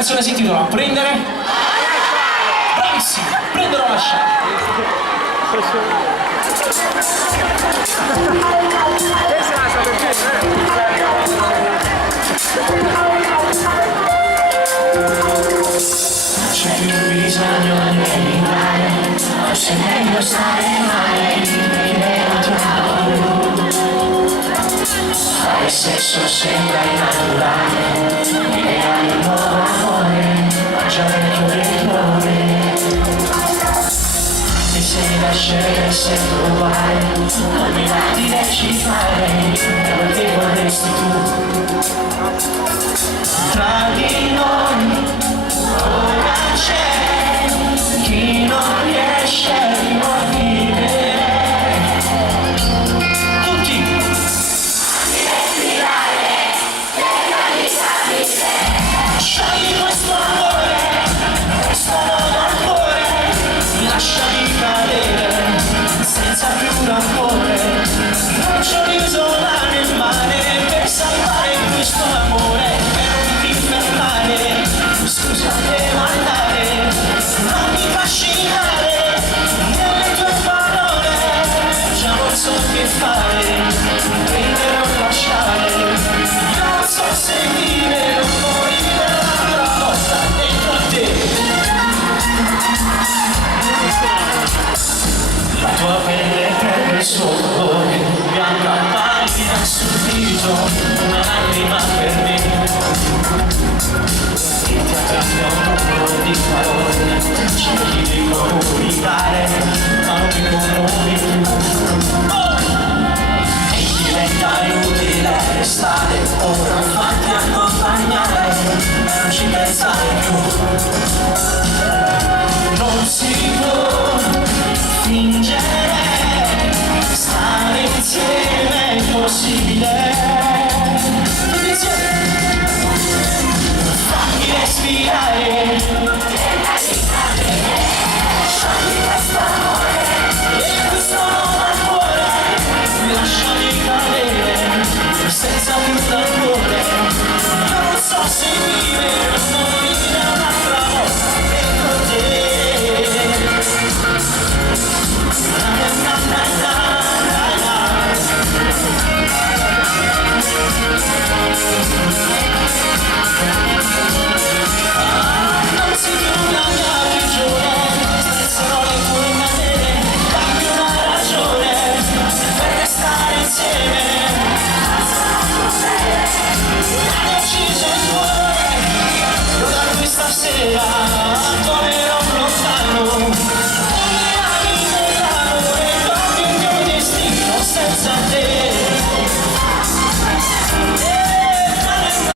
canzone si intitola Prendere. Bravissimi, prendere o lasciare. C'è più bisogno di evitare, forse è meglio stare male, fare sesso sembra innaturale, l'idea di un nuovo amore, mangiare il tuo errore. E se la scelta è sempre uguale, non mi va di recitare, quello che vorresti tu. Tra di noi ora c'è chi non riesce a vivere. Tutti! Lasciami questo amore, questo modo ancora, lasciami cadere, senza più rancore, non ci ho isolare il male, per salvare questo amore, per non ti fermare, scusa devo andare, non mi trascinare, nelle tue parole, già non so che fare, prendere o lasciare, io non so se vivere o morire un'altra volta dentro a te. La tua pelle prende il suo colore, bianca pallida sul viso, una lacrima per me. E ti attacca un numero di parole, cerchi di comunicare, ma non mi comunichi più. E diventa inutile restare, ora fatti accompagnare, non ci pensare più. Non si può fingere, stare insieme è impossibile. Fammi respirare, lasciami questo amore e questo nuovo amore, lasciami cadere senza più rancore, io non so se vivere o morire un'altra volta dentro te. Non si più la mia prigione, spezzerò le tue catene, dammi una ragione per restare insieme. Hai ucciso il cuore, io da lui stasera